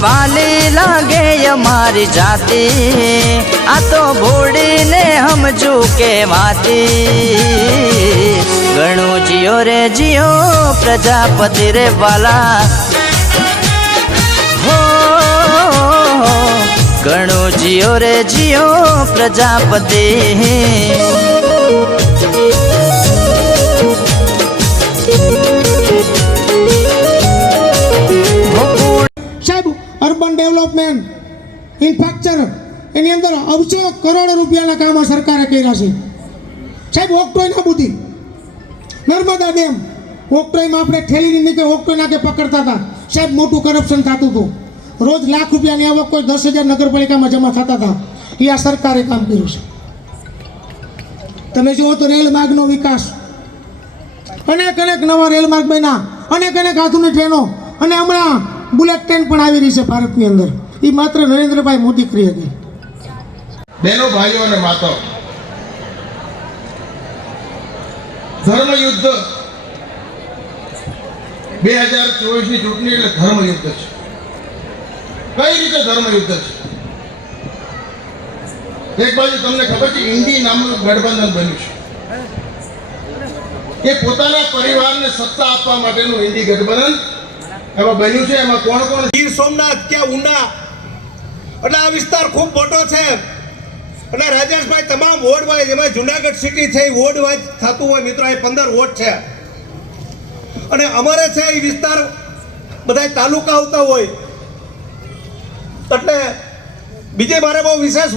વાલી લાગે અમારી જાતિ. આ તો ભોડીને સમજુ કે વાતી. ઘણું જીઓ રે જીઓ, પ્રજાપતિ રે વાલા. ઘણું જીઓ રે જીઓ, પ્રજાપતિ. અર્બન ડેવલપમેન્ટ ઇન્ફ્રાસ્ટ્રક્ચર એની અંદર અબજો કરોડ રૂપિયાના કામો સરકારે કર્યા છે. સાહેબ, ઓક્ટોય બુદ્ધિ. નર્મદા ડેમ. ઓક્ટોયમાં આપણે ઠેલીની નીકળે ઓક્ટોય નાકે પકડતા હતા. સાહેબ, મોટું કરપ્શન થતું હતું. રોજ લાખ રૂપિયાની આવક કોઈ દસ હજાર નગરપાલિકામાં જમા થતા હતા. એ આ સરકારે કામ કર્યું છે. તમે જુઓ તો રેલ માર્ગનો વિકાસ. અનેક અનેક નવા રેલ માર્ગ બન્યા. અનેક અનેક આધુનિક ટ્રેનો. અને હમણાં બુલેટ ટ્રેન પણ આવી રહી છે ભારતની અંદર. એ માત્ર નરેન્દ્રભાઈ મોદી કરી હતી. બહેનો ભાઈઓ અને માતાઓ ધર્મયુદ્ધ બે હજાર ચોવીસની ચૂંટણી એટલે ધર્મયુદ્ધ છે. કઈ રીતે ધર્મયુદ્ધ છે? એક બાજુ તમને ખબર છે, ઇન્ડી નામનું ગઠબંધન બન્યું છે. એ પોતાના પરિવારને સત્તા આપવા માટેનું ઇન્ડી ગઠબંધન બન્યું છે? એમાં કોણ કોણ ગીર સોમનાથ, ક્યાં ઉના? એટલે આ વિસ્તાર ખૂબ મોટો છે. એટલે રાજેશભાઈ તમામ વોર્ડ વાઇઝ એમાં જુનાગઢ સિટી છે, એ વોર્ડ વાઇઝ થતું હોય મિત્રો, એ પંદર વોર્ડ છે. અને અમારે છે, એ વિસ્તાર બધા તાલુકા આવતા હોય. એટલે બીજે મારે બહુ વિશેષ